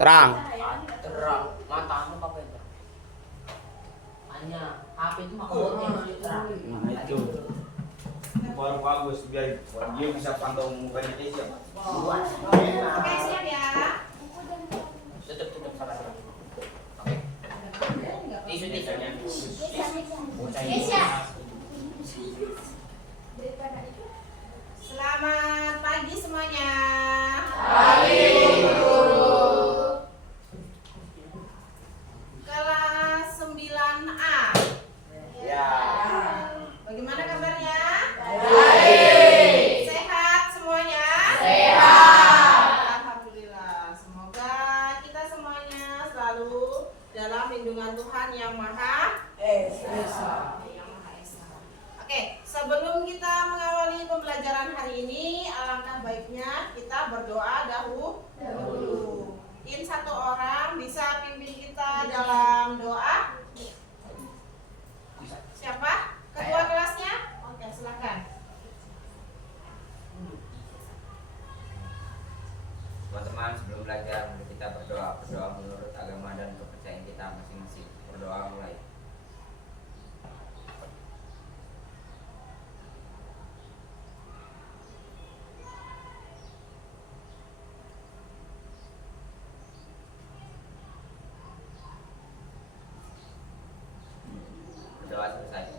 Terang. Terang. Matamu pakai terang. Hanya HP itu makanya terang. Nah itu baru bagus biar dia bisa pantau mukanya Asia. Oke, siap ya. Tutup salah. Oke. Tisu. Selamat pagi semuanya. Pagi, Guru. Kelas 9A. Ya. Bagaimana kabarnya? Baik. Sehat semuanya? Sehat. Alhamdulillah. Semoga kita semuanya selalu dalam lindungan Tuhan yang Maha Esa. Oke, sebelum kita mengawali pembelajaran hari ini, alangkah baiknya kita berdoa dahulu. In satu orang bisa pimpin kita dalam doa. Siapa? Ketua kelasnya? Oke, silakan. Teman-teman, sebelum belajar mari kita berdoa menurut agama dan kepercayaan kita masing-masing. Berdoa mulai. Berdoa selesai.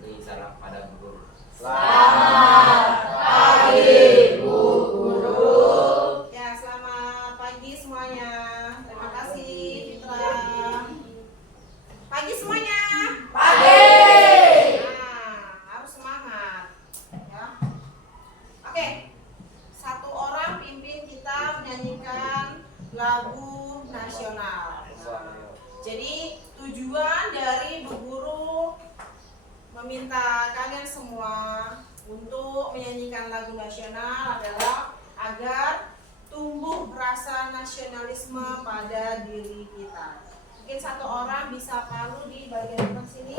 Beri salam pada guru. Selamat pagi, Bu Guru. Ya, selamat pagi semuanya. Terima kasih, Fitra. Pagi semuanya. Pagi. Nah, harus semangat. Ya. Oke, satu orang pimpin kita menyanyikan lagu nasional. Jadi tujuan dari Bu Guru meminta kalian semua untuk menyanyikan lagu nasional adalah agar tumbuh rasa nasionalisme pada diri kita. Mungkin satu orang bisa palu di bagian depan sini.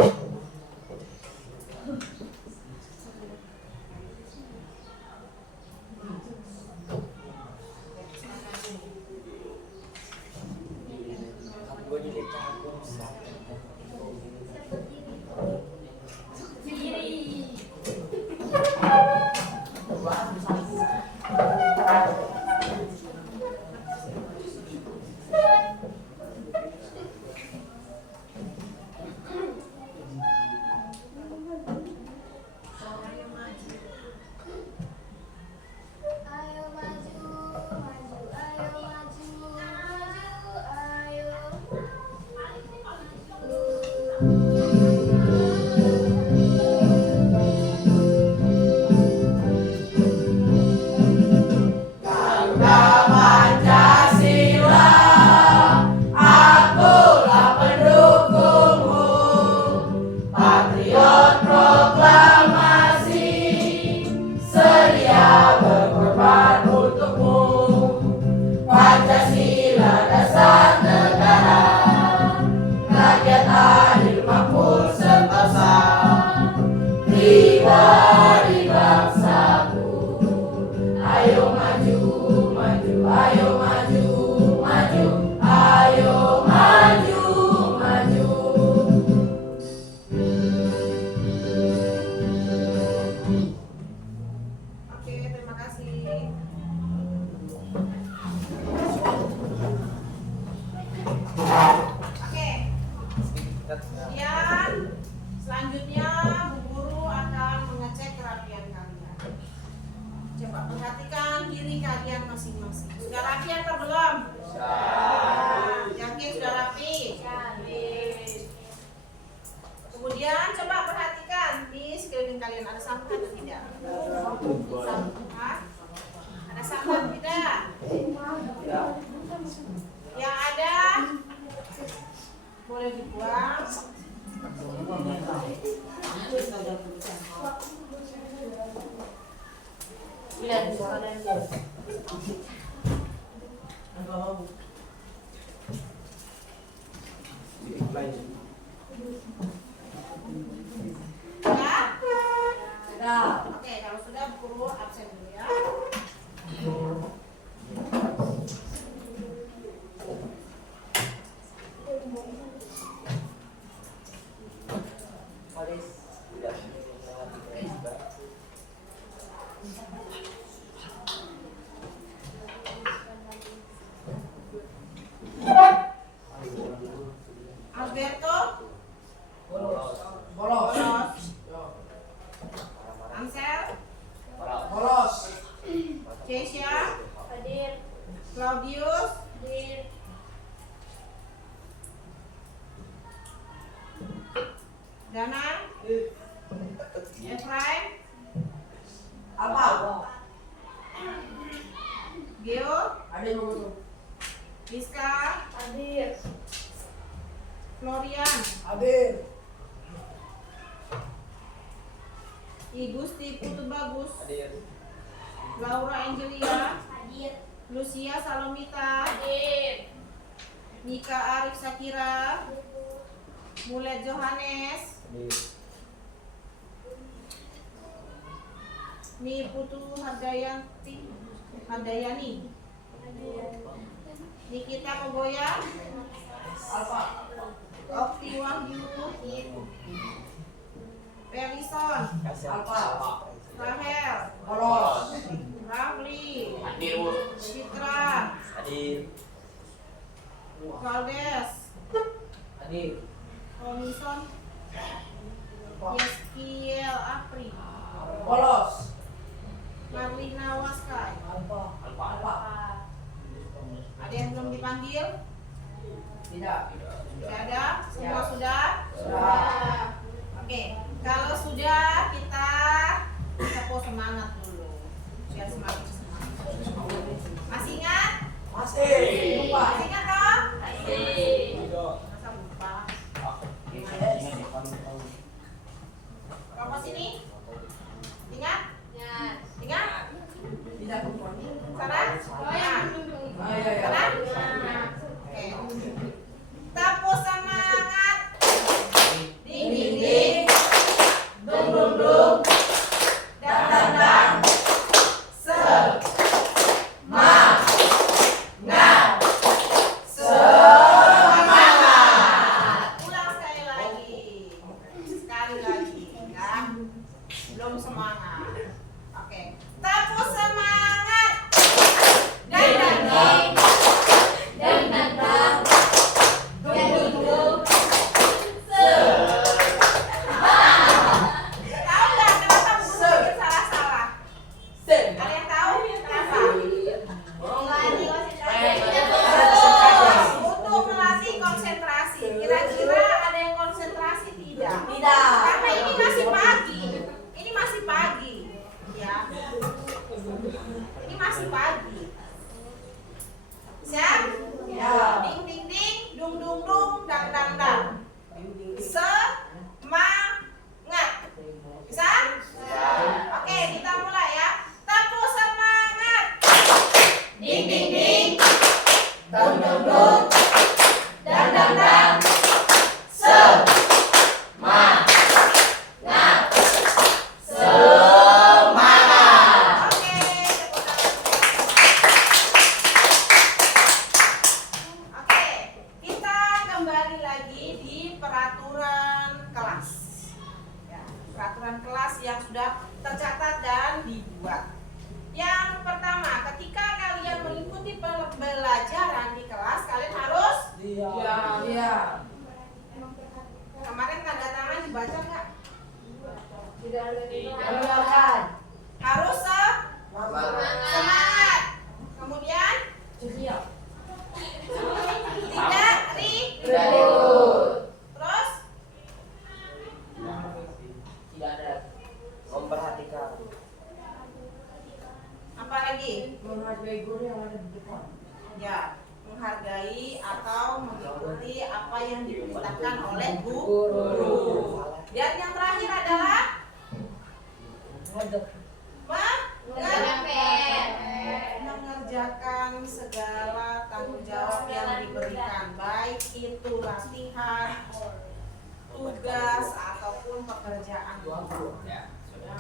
Oke, terima kasih. Oke. Kemudian selanjutnya Bu Guru akan mengecek kerapian kalian. Coba perhatikan diri kalian masing-masing. Sudah rapi atau belum? Yakin sudah rapi? Kemudian coba perhatikan di sekeliling kalian ada sampah atau tidak? Sampah? Ada sampah tidak? Yang ada boleh dibuang. Sudah? Oke, kalau sudah Bu Guru absen dulu ya. Alberto Bolos. bolos. Ansel Bolos. Keisha Hadir. Claudius Hadir. Dana Efraim Apa? Geo Ada yang ngomong. Rizka Hadir. Florian Hadir. Igusti Putu Bagus Laura Angelia Hadir. Lucia Salomita Hadir. Nika Arif Sakira Mulet Johannes Ni Putu Hardayani Nikita Kogoya Apa? Okti Wahyu Pelison Apa? Rahel Bolos. Rafli Hadir, Bu. Citra Hadir. Valdes Hadir. Komison Yeskiel Apri Bolos. Marlina Waskai Apa? Apa? Ada yang belum dipanggil? Tidak. Tidak ada? Semua Ya. sudah? Sudah. Oke, kalau sudah kita tepuk semangat dulu biar semakin semangat. Masih ingat? Masih. Lupa. Masih ingat toh? Masih. Masa lupa? Kelompok sini? Ingat? Ingat? Tidak lupa. Sana? Sana? Ya. Sana? Oke. Tepuk semangat. Ding ding ding. Dung dung dung. Dang dang dang. Semangat. Ulang sekali lagi. Sekali lagi ya. Belum semangat. Oke. Tepuk semangat. Dang dang dang. Dan datang. Dung dung dung. Tahu nggak kenapa Bu Guru bikin salah-salah? Ada yang tahu kenapa? Untuk melatih konsentrasi. Kira-kira ada yang konsentrasi tidak? Tidak. Karena ini masih pagi. Ini masih pagi. Ya. Ini masih pagi. Siap? Ya. Ding ding ding, dung dung dung, dang dang dang. Semangat. Bisa? Oke, kita mulai ya. Tepuk semangat. Ding ding ding. Dong dong dong. Dan dan dan. Semangat. Semangat. Oke, tepuk tangan. Oke, kita kembali lagi di peraturan kelas. Ya, peraturan kelas yang sudah tercatat dan dibuat. Yang pertama, ketika kalian mengikuti pembelajaran di kelas, kalian harus Iya. kemarin tanda tangan dibaca nggak? Silakan. Harus semangat. Kemudian Siap. tidak Ribut. terus Tidak ada. Memperhatikan. apa lagi? Menghargai guru yang ada di depan. Ya, menghargai atau mengikuti apa yang diperintahkan oleh Guru. Dan yang terakhir adalah mengerjakan segala tanggung jawab yang diberikan, baik itu latihan, tugas ataupun pekerjaan. Ya, sudah.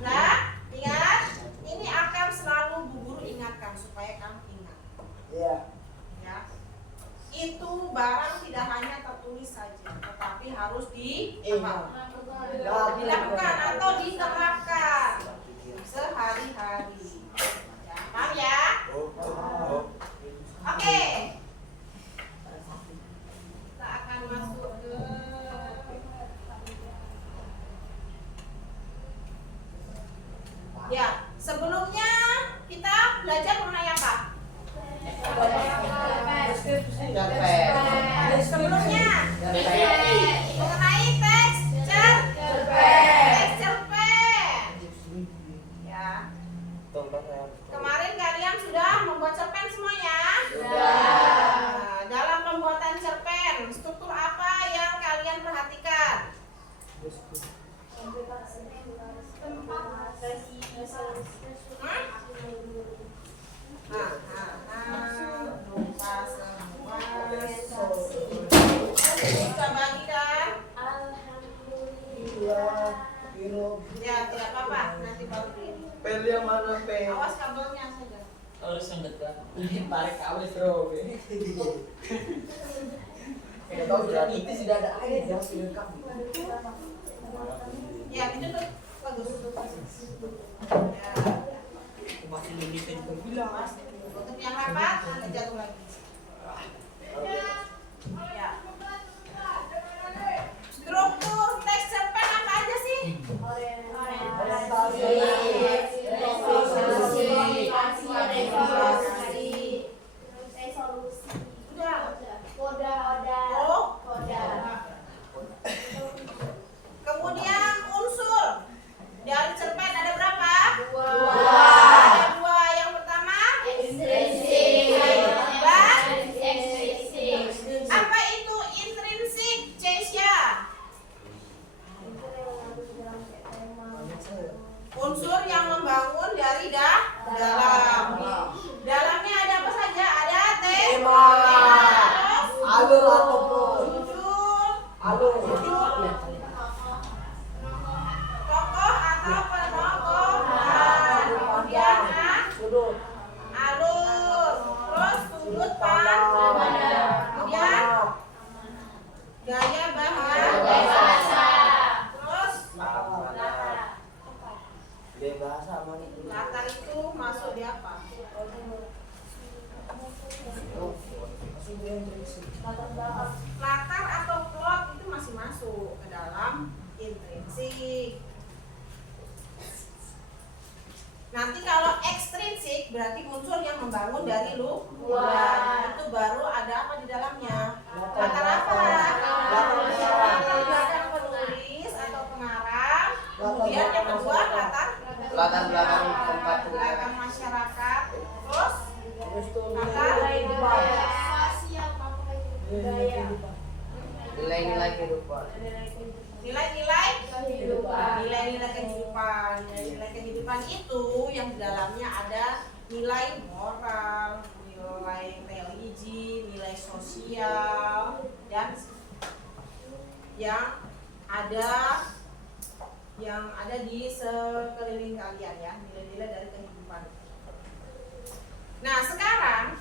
Nah, ingat, ini akan selalu Bu Guru ingatkan supaya kamu ingat. Iya. Ya, itu barang tidak hanya tertulis saja, tetapi harus di apa? dilakukan atau diterapkan sehari-hari. Ya, paham ya? Oke. Kita akan masuk ke ya, sebelumnya kita belajar mengenai apa? Sebelumnya mengenai teks cerpen. Ya. Kemarin kalian sudah membuat cerpen semuanya? Nah, dalam pembuatan cerpen, struktur apa yang kalian perhatikan? Lupa semua. Bisa bagikan? Ya, tidak apa-apa. Nanti baru ini. Pel yang mana pel? Awas kabelnya saja. Harus yang dekat. Ini tarik kabel bro. Kalau sudah itu sudah ada air ya, sudah kabel. Ya, itu tuh bagus. Ya. Masih lebih juga bilang. Untuk yang rapat nanti jatuh lagi. Ya. Struktur teks cerpen apa aja sih? Kemudian unsur dari cerpen ada berapa? Ada dua. Yang pertama apa itu intrinsik, Cesia? Unsur yang membangun dari dalam. Dalamnya ada apa saja? Ada tema, Alur ataupun judul, alur. tokoh atau penokohan, kemudian Sudut. alur, terus sudut pandang, kemudian gaya bahasa, terus Bahasa mana itu? latar itu masuk di apa? Latar atau plot itu masih masuk ke dalam intrinsik. Nanti kalau ekstrinsik berarti unsur yang membangun dari luar. Itu baru ada apa di dalamnya? Latar apa? Latar belakang penulis atau pengarang. Kemudian yang kedua latar Belakang tempat belakang masyarakat. Terus latar nilai-nilai kehidupan. nilai-nilai kehidupan. Nilai kehidupan itu yang di dalamnya ada nilai moral, nilai religi, nilai sosial, dan yang ada di sekeliling kalian ya, nilai-nilai dari kehidupan. Nah, sekarang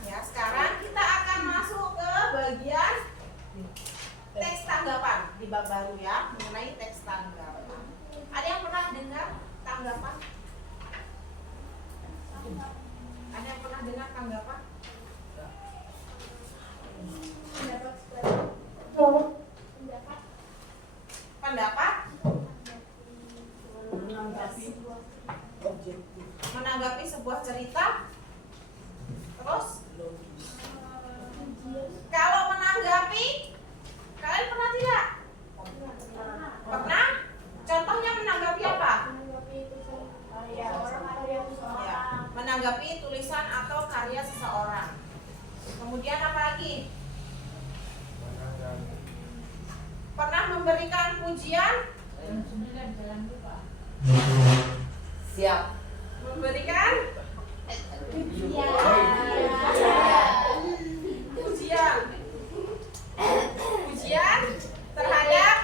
kita akan masuk ke bagian teks tanggapan di bab baru ya, mengenai teks tanggapan. Ada yang pernah dengar tanggapan? Ada yang pernah dengar tanggapan? Pendapat? Menanggapi sebuah cerita? Terus? Kalau menanggapi, kalian pernah tidak? Pernah? Contohnya menanggapi apa? Ya, menanggapi tulisan atau karya seseorang. Kemudian apa lagi? Pernah memberikan pujian? Siap. Memberikan pujian terhadap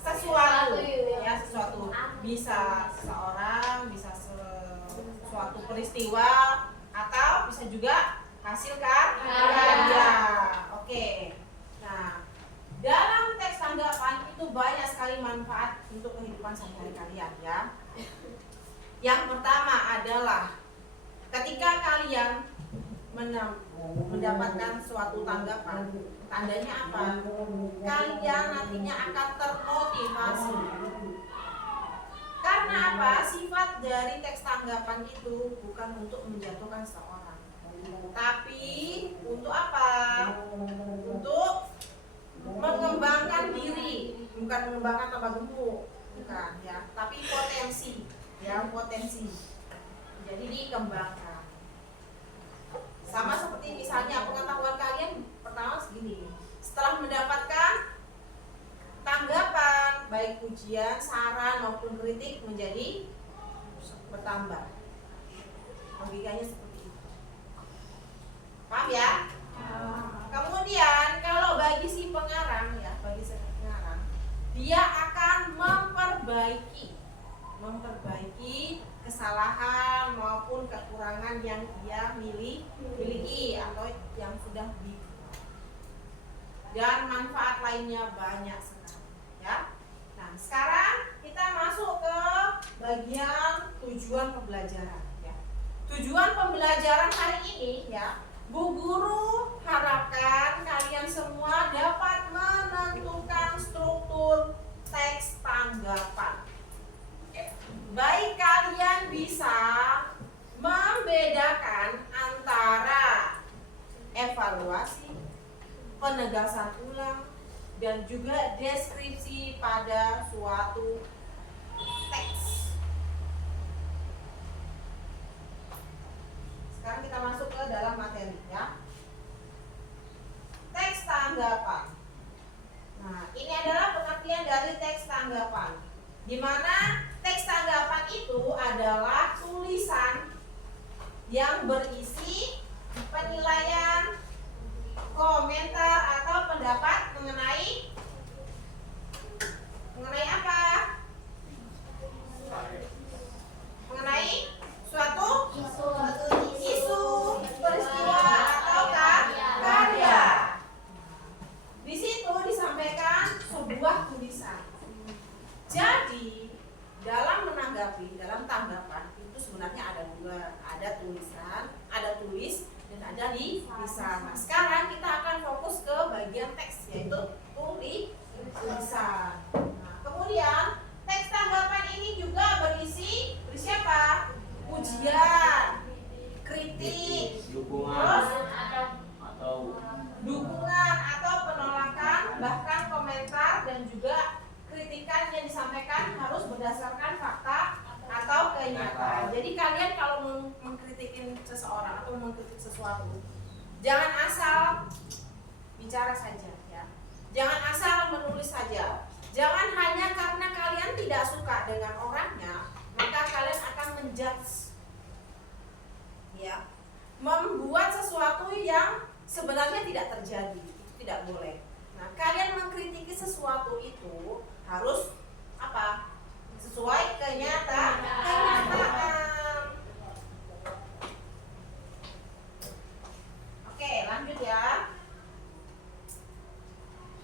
sesuatu ya, sesuatu bisa seseorang, bisa suatu peristiwa, atau bisa juga hasil karya. Oke. Nah, dalam teks tanggapan itu banyak sekali manfaat untuk kehidupan sehari-hari kalian ya. Yang pertama adalah ketika kalian mendapatkan suatu tanggapan, tandanya apa? Kalian nantinya akan termotivasi. Karena apa? Sifat dari teks tanggapan itu bukan untuk menjatuhkan seseorang, tapi untuk apa? Untuk mengembangkan diri, bukan mengembangkan tambah gemuk, bukan ya, tapi potensi, ya potensi. Jadi dikembangkan. Sama seperti misalnya pengetahuan kalian pertama segini, setelah mendapatkan tanggapan baik pujian, saran maupun kritik menjadi bertambah. Logikanya seperti itu. Paham ya? Kemudian kalau bagi si pengarang ya, bagi si pengarang, dia akan memperbaiki kesalahan maupun kekurangan yang dia miliki atau yang sudah dan manfaat lainnya banyak sekali ya. Nah, sekarang kita masuk ke bagian tujuan pembelajaran ya. Tujuan pembelajaran hari ini ya, Bu Guru harapkan kalian semua dapat menentukan struktur teks tanggapan. Baik kalian bisa membedakan antara evaluasi, penegasan ulang, dan juga deskripsi pada suatu teks. Sekarang kita masuk ke dalam materi ya. Teks tanggapan. Nah, ini adalah pengertian dari teks tanggapan, di mana teks tanggapan itu adalah tulisan yang berisi penilaian, komentar atau pendapat mengenai apa? Mengenai suatu isu, peristiwa atau karya. Di situ disampaikan sebuah tulisan. Jadi dalam menanggapi, dalam tanggapan itu sebenarnya ada dua, ada tulisan, ada tulis, dan ada lisan. Nah, sekarang kita akan fokus ke bagian teks, yaitu tulisan. Nah, kemudian teks tanggapan ini juga berisi apa? Pujian, kritik, dukungan dukungan atau penolakan, bahkan komentar dan juga kritikan yang disampaikan harus berdasarkan fakta atau kenyataan. Jadi kalian kalau mengkritikin seseorang atau mengkritik sesuatu, jangan asal bicara saja ya. Jangan asal menulis saja. Jangan hanya karena kalian tidak suka dengan orangnya, maka kalian akan menjudge ya. Membuat sesuatu yang sebenarnya tidak terjadi, itu tidak boleh. Nah, kalian mengkritiki sesuatu itu harus apa? Sesuai kenyataan. Oke, lanjut ya.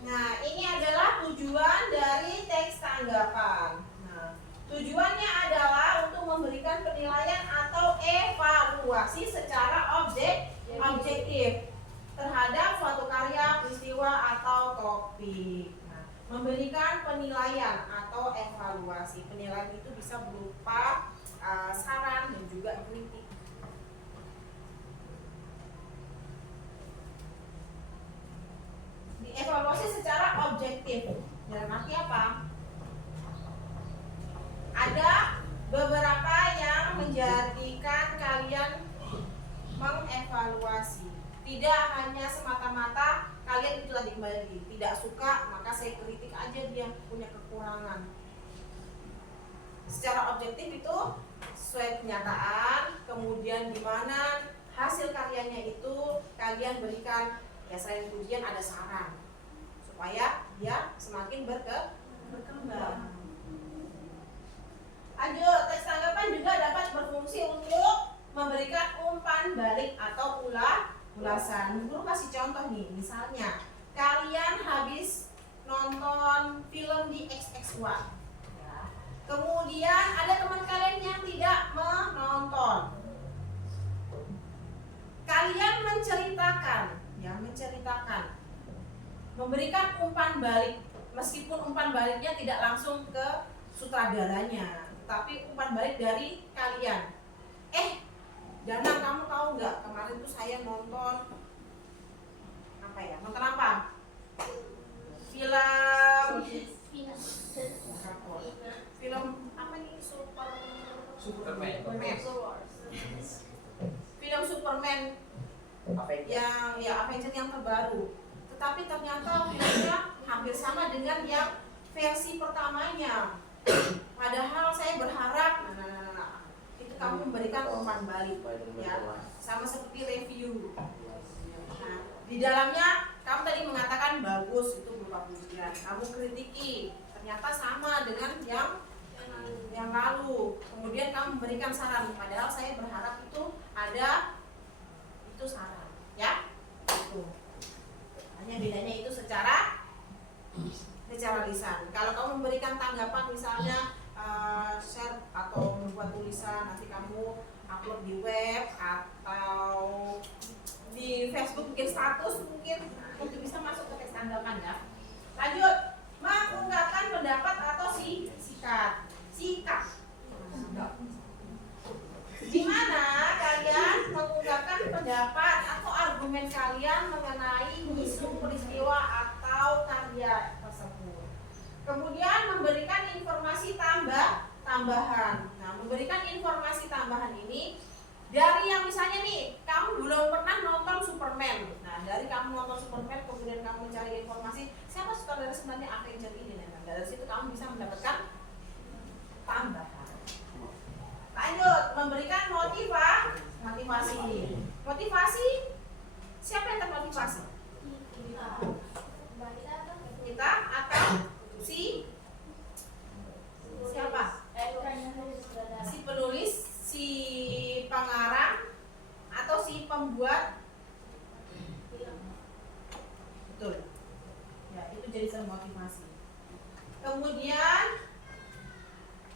Nah, ini adalah tujuan dari teks tanggapan. Nah, tujuannya adalah untuk memberikan penilaian atau evaluasi secara objektif terhadap suatu karya, peristiwa, atau topik. Nah, memberikan penilaian atau evaluasi. Penilaian itu bisa berupa saran dan juga kritik. Dievaluasi secara objektif. Dalam arti apa? Ada beberapa yang menjadikan kalian mengevaluasi. Tidak hanya semata-mata kalian itu tadi kembali tidak suka, maka saya kritik aja dia punya kekurangan. Secara objektif itu sesuai kenyataan, kemudian di mana hasil karyanya itu kalian berikan ya, selain pujian ada saran supaya dia semakin berkembang. Lanjut, teks tanggapan juga dapat berfungsi untuk memberikan umpan balik atau ulasan. Guru kasih contoh nih, misalnya kalian habis nonton film siswa. Ya. Kemudian ada teman kalian yang tidak menonton. Kalian menceritakan, memberikan umpan balik, meskipun umpan baliknya tidak langsung ke sutradaranya, tapi umpan balik dari kalian. Danang, kamu tahu nggak kemarin tuh saya nonton apa ya? Nonton apa? Film apa nih? Superman. Film Superman yang Avengers yang terbaru. Tetapi ternyata filmnya hampir sama dengan yang versi pertamanya. Padahal saya berharap itu kamu memberikan umpan balik, ya, sama seperti review. Nah, di dalamnya kamu tadi mengatakan bagus, itu berupa pujian. Kamu kritiki, ternyata sama dengan yang lalu. Kemudian kamu memberikan saran, padahal saya berharap itu ada itu saran, ya. Itu. Hanya bedanya itu secara lisan. Kalau kamu memberikan tanggapan misalnya share atau membuat tulisan, nanti kamu upload di web atau di Facebook, bikin status mungkin untuk bisa masuk ke teks tanggapan, ya. Lanjut, mengungkapkan pendapat atau sikap. Di mana kalian mengungkapkan pendapat atau argumen kalian mengenai isu peristiwa atau karya tersebut. Kemudian memberikan informasi tambahan. Nah, memberikan informasi tambahan ini dari yang misalnya nih, kamu belum pernah nonton Superman. Nah, dari kamu nonton Superman, kemudian kamu mencari informasi siapa sutradara sebenarnya Avenger ini. Nah, dari situ kamu bisa mendapatkan tambahan. Lanjut, memberikan motivasi. Motivasi, siapa yang termotivasi? Kita atau siapa? Si penulis, si pengarang, atau si pembuat? Betul. Ya, itu jadi termotivasi. Kemudian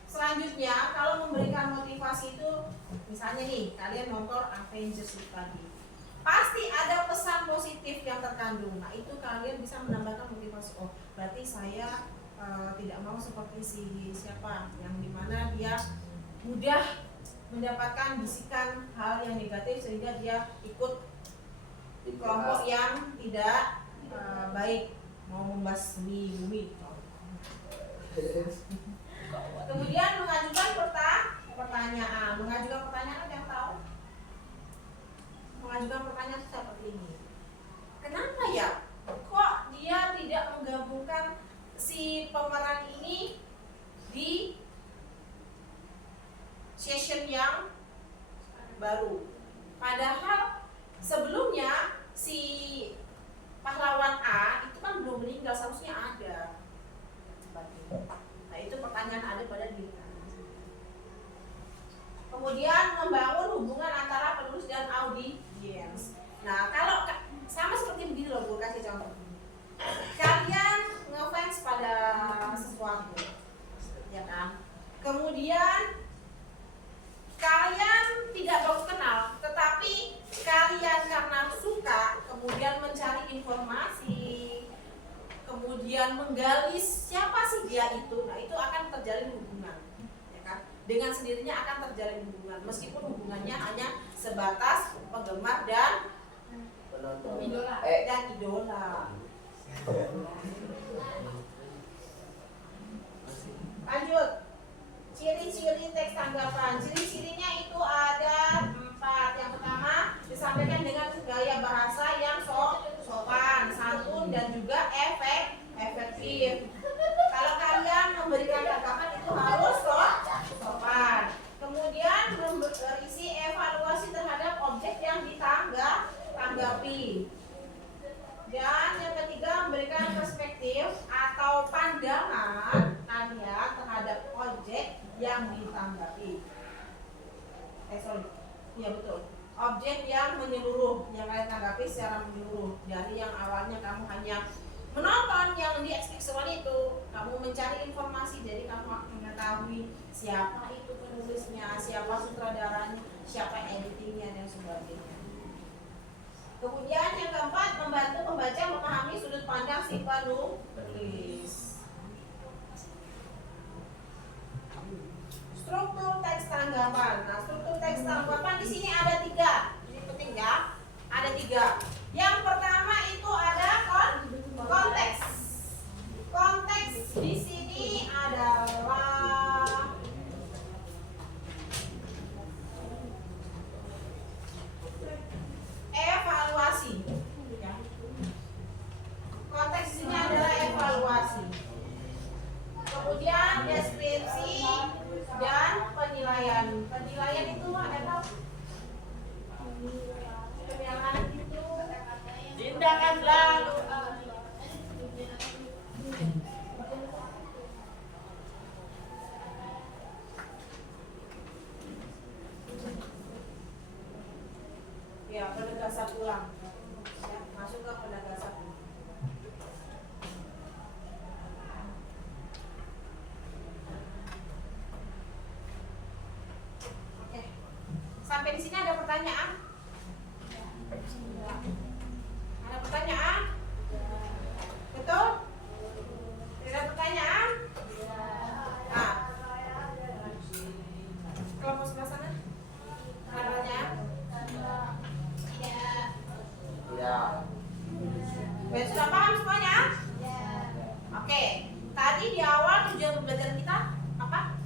selanjutnya, kalau memberikan motivasi itu, misalnya nih, kalian nonton Avengers itu tadi, pasti ada pesan positif yang terkandung. Nah, itu kalian bisa menambahkan motivasi. Oh, berarti saya tidak mau seperti siapa yang dimana dia mudah mendapatkan bisikan hal yang negatif sehingga dia ikut kelompok yang tidak baik, mau membasmi bumi. Kemudian mengajukan pertanyaan. Mengajukan pertanyaan, ada yang tahu? Mengajukan pertanyaan seperti ini. Kenapa ya? Kok dia tidak menggabungkan si pemeran ini di session yang baru? Padahal sebelumnya si pahlawan A itu kan belum meninggal, seharusnya ada. Nah, itu pertanyaan ada pada diri kalian. Kemudian membangun hubungan antara penulis dan audiens. Nah, kalau sama seperti begini loh, gue kasih contoh. Kalian ngefans pada sesuatu, ya kan? Kemudian kalian tidak baru kenal, tetapi kalian karena suka, kemudian mencari informasi, kemudian menggali siapa sih dia itu. Nah, itu akan terjalin hubungan, ya kan? Dengan sendirinya akan terjalin hubungan, meskipun hubungannya hanya sebatas penggemar dan idola. Lanjut, ciri-ciri teks tanggapan. Ciri-cirinya itu ada 4. Yang pertama, disampaikan dengan gaya bahasa yang sopan, santun, dan juga efektif. Kalau kalian memberikan tanggapan itu harus sopan. Kemudian berisi evaluasi terhadap objek yang ditanggapi. Dan yang ketiga, memberikan perspektif atau pandangan kalian terhadap objek yang ditanggapi. Iya betul. Objek yang menyeluruh, yang kalian tanggapi secara menyeluruh. Dari yang awalnya kamu hanya menonton yang di eksklusif itu, Kamu mencari informasi, jadi kamu akan mengetahui siapa itu penulisnya, siapa sutradaranya, siapa editingnya dan sebagainya. Kemudian yang keempat, membantu pembaca memahami sudut pandang si penulis. Struktur teks tanggapan. Nah, struktur teks tanggapan di sini ada 3. Ini penting ya. Ada 3. Yang pertama itu ada konteks. Konteks di sini adalah evaluasi. Konteks di sini adalah evaluasi. Kemudian deskripsi dan penilaian. Penilaian itu ada apa? Penilaian itu tindakan lalu. Ya, penegasan ulang. Ya, masuk ke penegasan ulang. Oke. Sampai di sini ada pertanyaan? Ada pertanyaan? Betul? Tidak ada pertanyaan? Nah, kelompok sebelah sana? Ada pertanyaan? Ya. Sudah paham semuanya? Oke. Tadi di awal tujuan pembelajaran kita apa?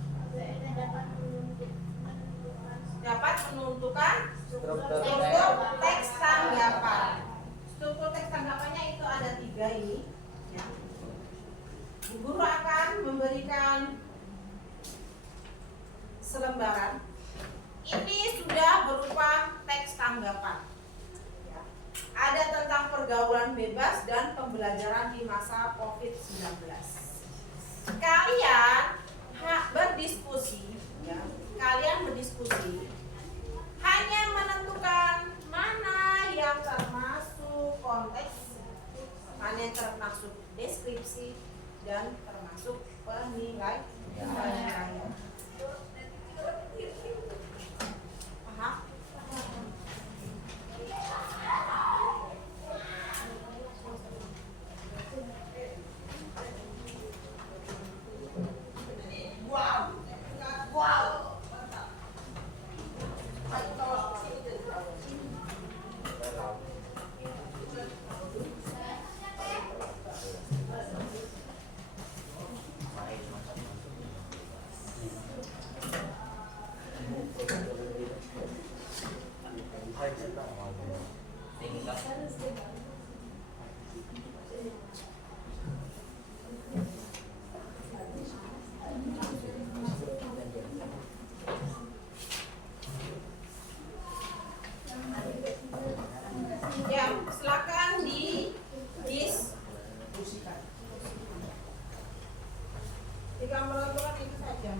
Dapat menentukan struktur teks tanggapan. Struktur teks tanggapannya itu ada 3 ini. Ya. Bu Guru akan memberikan selembaran. Ini sudah berupa teks tanggapan. Ya. Ada tentang pergaulan bebas dan pembelajaran di masa COVID-19. Kalian berdiskusi, ya. Kalian berdiskusi hanya menentukan mana yang termasuk konteks, mana yang termasuk deskripsi, dan termasuk penilaian. Paham? Wow. Ya, silakan didiskusikan. Jika melakukan itu saja.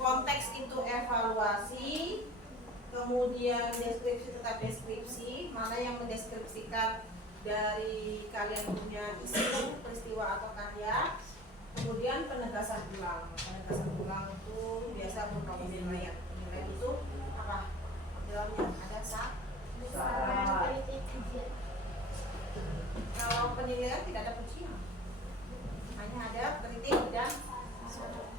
Konteks itu evaluasi, kemudian deskripsi tetap deskripsi, mana yang mendeskripsikan dari kalian punya isu, peristiwa atau karya. Kemudian penegasan ulang. Penegasan ulang itu biasa berupa penilaian. Penilaian itu apa? Dalamnya ada saran. Kalau penilaian tidak ada pujian, hanya ada kritik dan saran.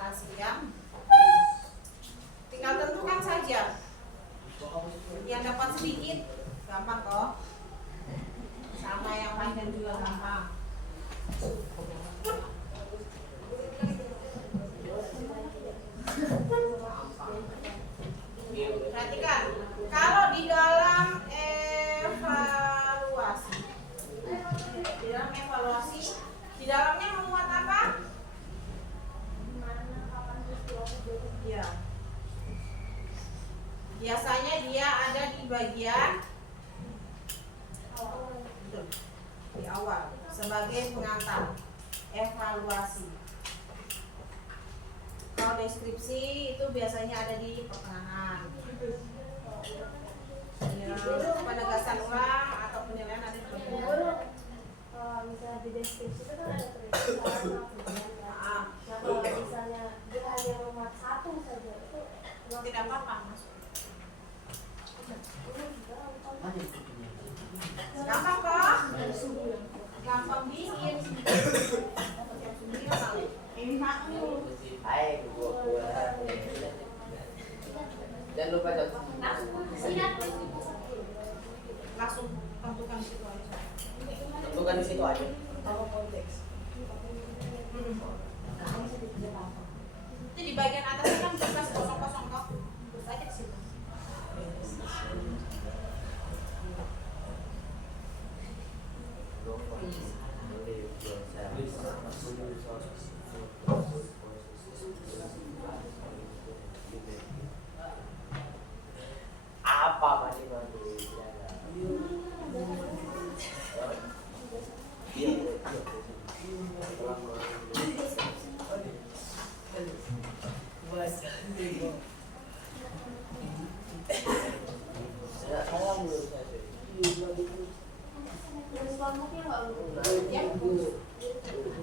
presentasi ya. Tinggal tentukan saja. Yang dapat sedikit gampang kok. Sama yang panjang juga gampang. Perhatikan, kalau di dalam evaluasi, di dalamnya memuat apa? Ya. Biasanya dia ada di bagian di awal sebagai pengantar evaluasi. Kalau deskripsi itu biasanya ada di pertengahan. Ya, penegasan ulang atau penilaian ada di pertengahan. Misalnya di deskripsi itu kan ada tulisan nah, kalau misalnya dia hanya memuat satu saja itu Tidak apa-apa, Mas. Gampang kok? Gampang bikin. Hai, gua. Jangan lupa jatuh. Langsung tentukan situ aja. Tentukan di situ aja. Tahu konteks. Itu di bagian atasnya kan jelas kosong-kosong kok. Terus aja ke situ. Apa masih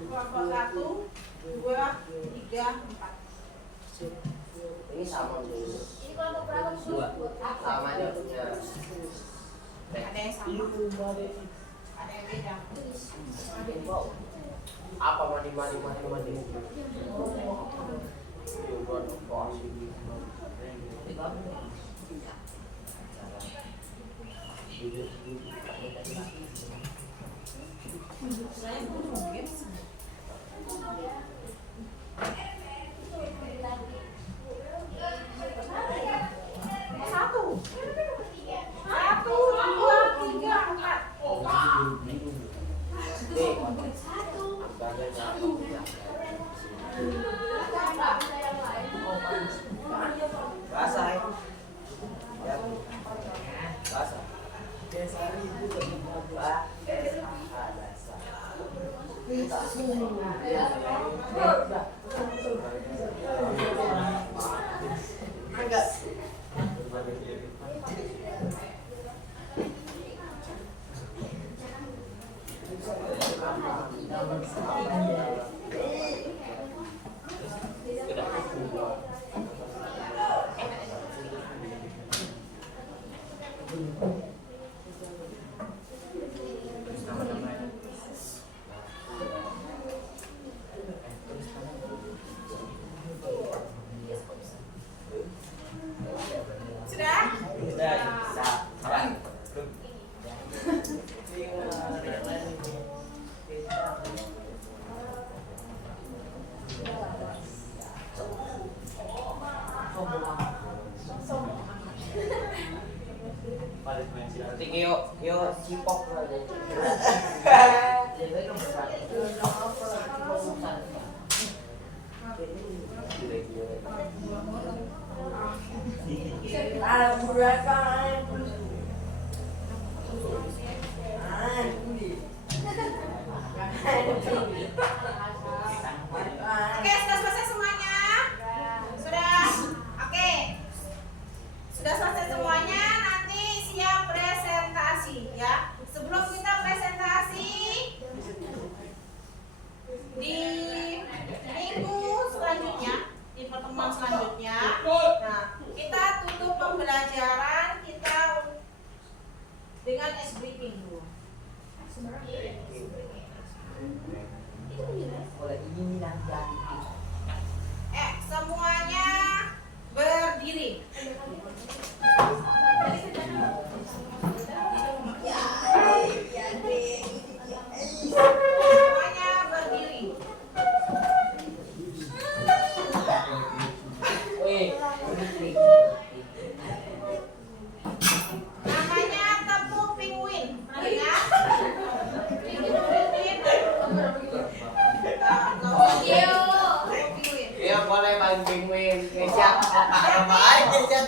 Kelompok 1, 2, 3, 4. ini sama dulu. ini kelompok berapa? Sama dia punya. Ada yang sama, ada yang beda. Apa mandi? Saya belum games. Satu, 2, 3, 4. Basah ya. Basah. Yo cipok Oke, sudah selesai semuanya? Sudah? Oke. Sudah selesai semuanya, nanti siap presentasi ya. Sebelum kita presentasi di minggu selanjutnya, di pertemuan selanjutnya, nah, kita tutup pembelajaran kita dengan ice briefing dulu.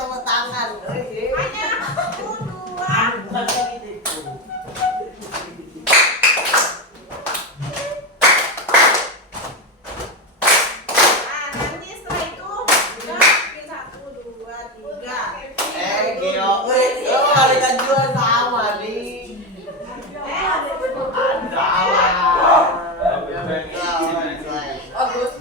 tepuk tangan. Hanya 1, 2. Nanti setelah itu kita bikin 1, 2, 3. Gio, kalian jual sama nih. Bagus.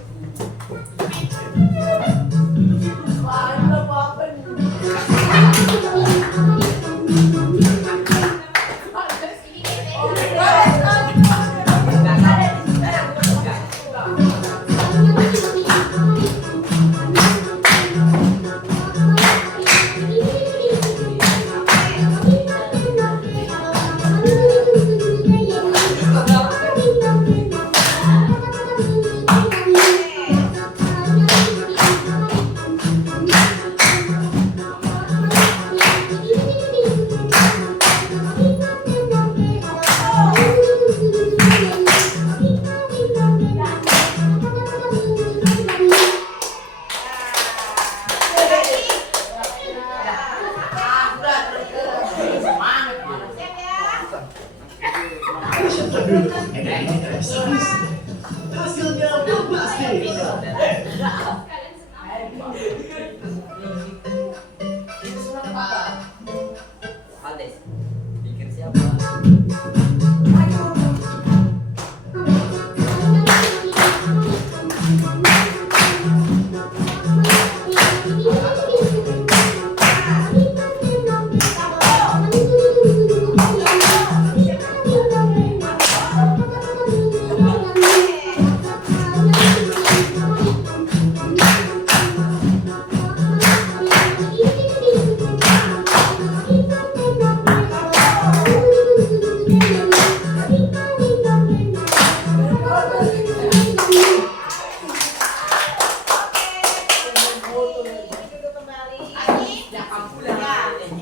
Aldes, pikir siapa?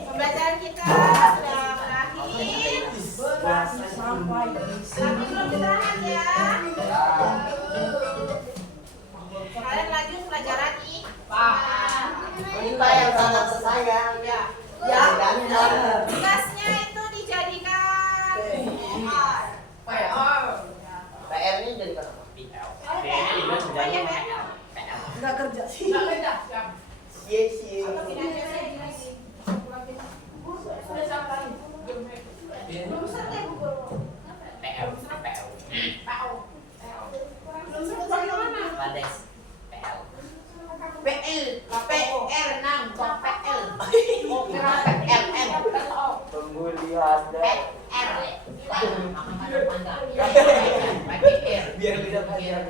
Pembelajaran kita sudah berakhir. Tapi belum istirahat ya. Kalian lanjut pelajaran IPA. Kita yang sangat sayang. Ya. Ya, dan Tugasnya itu dijadikan PR ini jadi apa? Enggak kerja sih. Yes. Tunggu lihat deh. Biar tidak kalian.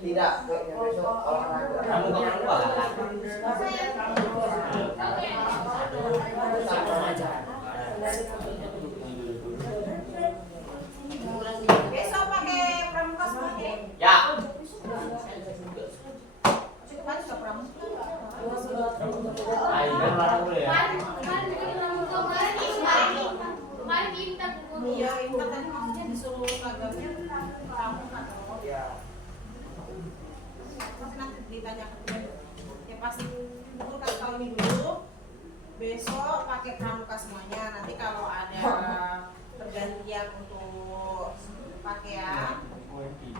Tidak, besok olahraga. Kamu nggak keluar? Besok pakai pramuka semua ya? Ya. Kemarin sudah pramuka. Ayo, olahraga dulu ya. Iya, itu tadi maksudnya disuruh seragamnya pramuka. Ya. Masih nanti ditanya ke dia. Ya pasti dulu kasih tahu ini dulu. Besok pakai pramuka semuanya. Nanti kalau ada pergantian untuk pakaian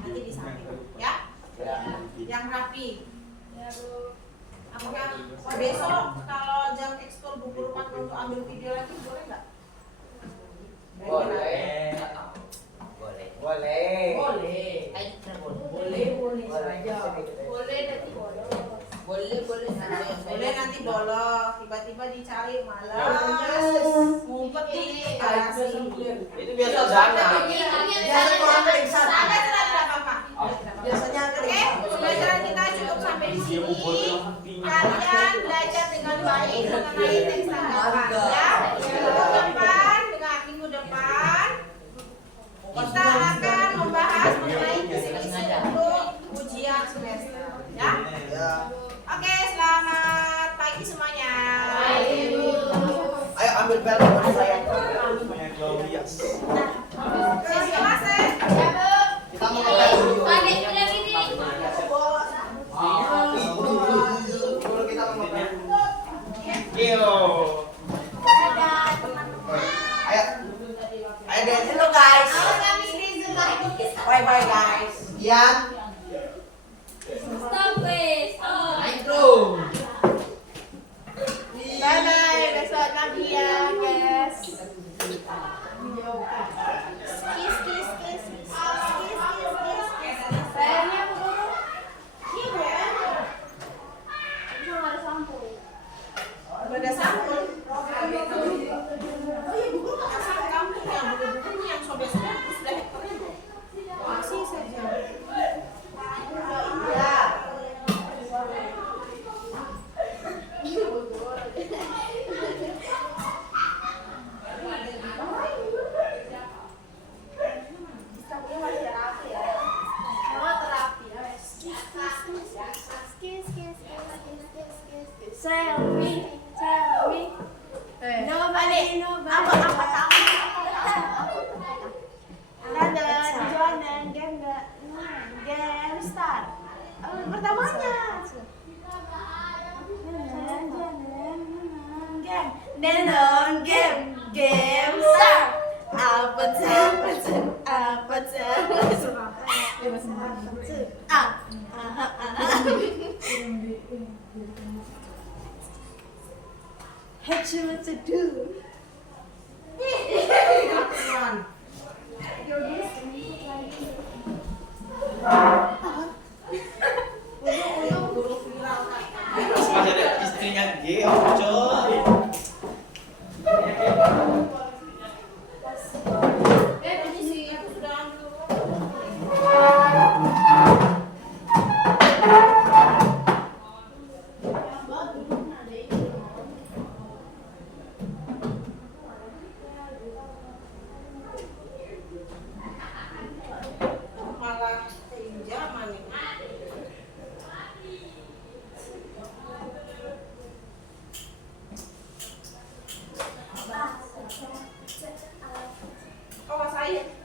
nanti di samping ya. Yang rapi. Apakah besok kalau jam ekskul buku rupa untuk ambil video lagi boleh nggak? Boleh. Boleh. Boleh nanti bolong, tiba-tiba dicari malas, ngumpet di garasi. Itu biasa sana. Biasa orang periksa. Tidak apa-apa. Biasanya Oke, pembelajaran kita cukup sampai di sini. Kalian belajar dengan baik mengenai teks tanggapan ya. Minggu depan kita akan membahas mengenai kisi-kisi untuk ujian semester ya. Oke, selamat pagi semuanya. Ayo ambil bel saya. Yes. Sesi kelas ya. Kita mau ngetes dulu. Pandai bilang ini. Dulu kita mau ngetes. Yo. Ayo. Ayo dance dulu guys. Bye bye guys. Ian. Stop guys. Stop. Intro. Bye bye. Besok lagi ya, guys. Kiss kiss kiss. Sayangnya aku dulu. Ini ya. Bisa nggak ada sampo. Ada sampul. Oh iya, buku nggak kasih kamu yang buku-bukunya yang sobek-sobek itu sudah hektarnya loh. Masih saja. Ya. Tell me. Nobody. Apa tahu? Jonan, game start. Pertamanya. Game start. Apa tuh? What you want to do? Masih ada istrinya G, coy. Ini sih aku sudah ambil. Malah pinjaman nih. Oh, saya.